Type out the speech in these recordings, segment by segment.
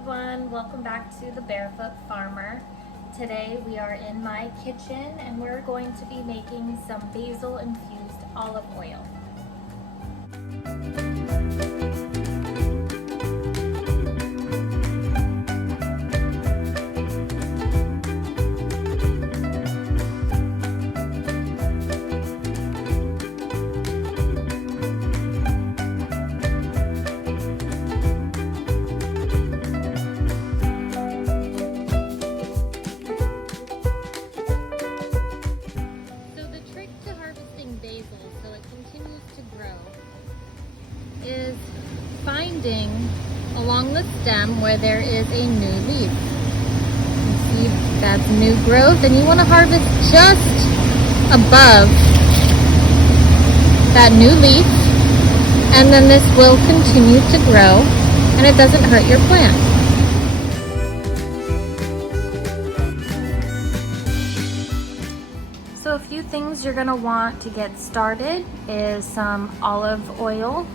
everyone, welcome back to the Barefoot Farmer. Today we are in my kitchen and we're going to be making some basil infused olive oil. Is finding along the stem where there is a new leaf. You see that's new growth, and you want to harvest just above that new leaf, and then this will continue to grow and it doesn't hurt your plant. So a few things you're going to want to get started is some olive oil,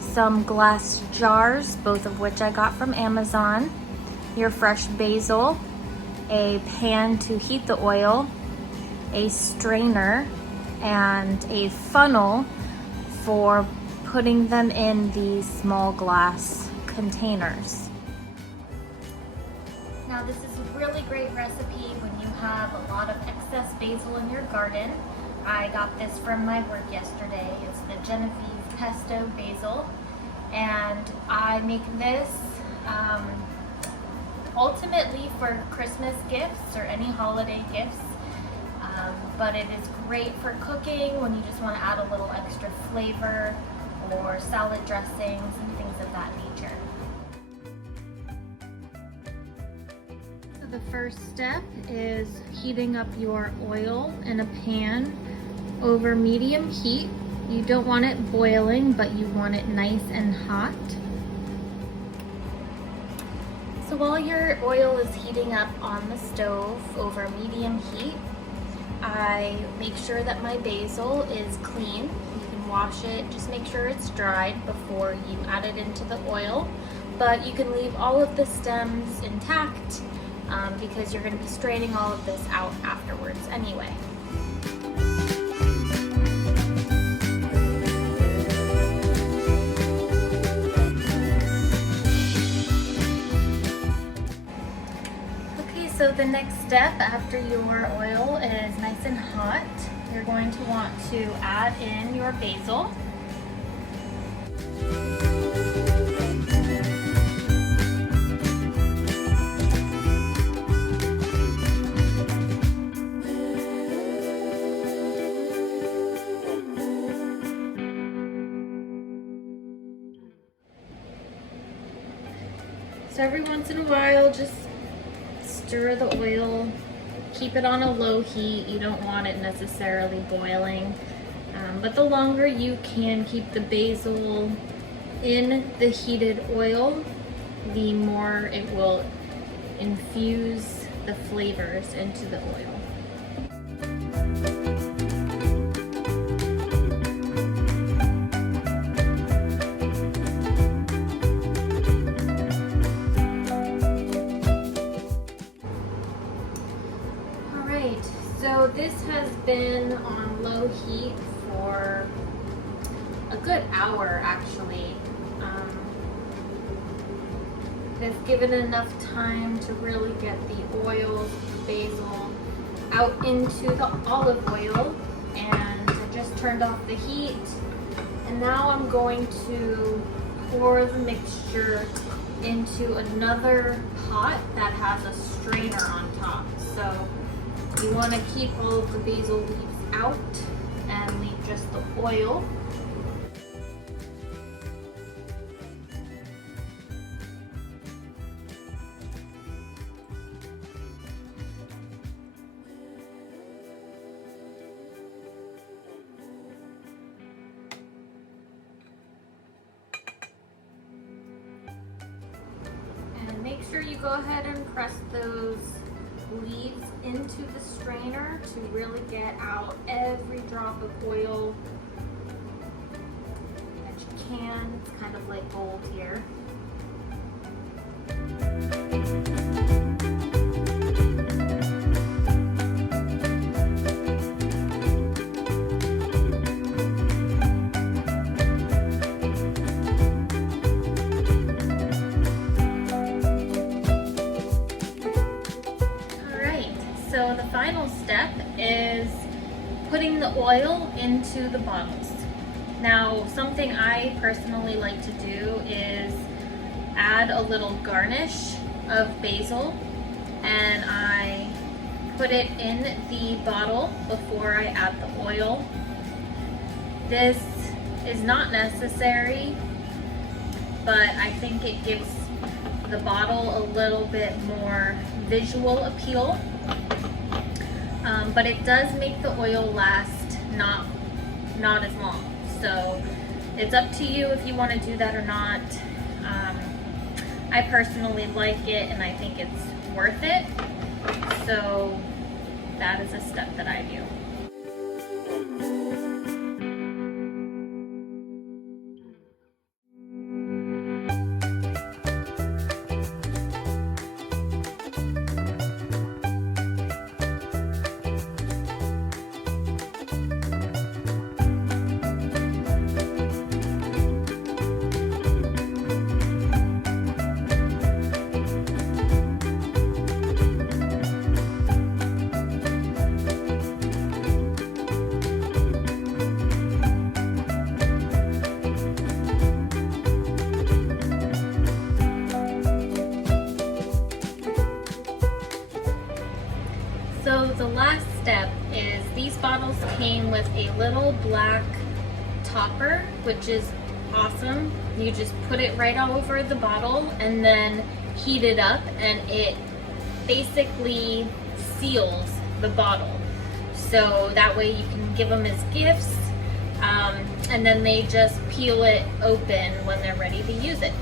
some glass jars, both of which I got from Amazon, your fresh basil, a pan to heat the oil, a strainer, and a funnel for putting them in these small glass containers. Now this is a really great recipe when you have a lot of excess basil in your garden. I got this from my work yesterday. It's the Genovese pesto basil. And I make this ultimately for Christmas gifts or any holiday gifts, but it is great for cooking when you just want to add a little extra flavor, or salad dressings and things of that nature. So the first step is heating up your oil in a pan over medium heat. You don't want it boiling, but you want it nice and hot. So while your oil is heating up on the stove over medium heat, I make sure that my basil is clean. You can wash it, just make sure it's dried before you add it into the oil. But you can leave all of the stems intact because you're going to be straining all of this out afterwards anyway. So the next step after your oil is nice and hot, you're going to want to add in your basil. So every once in a while, just stir the oil, keep it on a low heat. You don't want it necessarily boiling, but the longer you can keep the basil in the heated oil, the more it will infuse the flavors into the oil. So this has been on low heat for a good hour actually. It's given enough time to really get the oil, the basil, out into the olive oil, and I just turned off the heat. And now I'm going to pour the mixture into another pot that has a strainer on top. So you want to keep all of the basil leaves out and leave just the oil. And make sure you go ahead and press those leaves into the strainer to really get out every drop of oil that you can. It's kind of like gold here. final step is putting the oil into the bottles. Now, something I personally like to do is add a little garnish of basil, and I put it in the bottle before I add the oil. This is not necessary, but I think it gives the bottle a little bit more visual appeal. But it does make the oil last not as long. So it's up to you if you want to do that or not. I personally like it and I think it's worth it. So that is a step that I do. So the last step is these bottles came with a little black topper, which is awesome. You just put it right all over the bottle and then heat it up, and it basically seals the bottle. So that way you can give them as gifts, and then they just peel it open when they're ready to use it.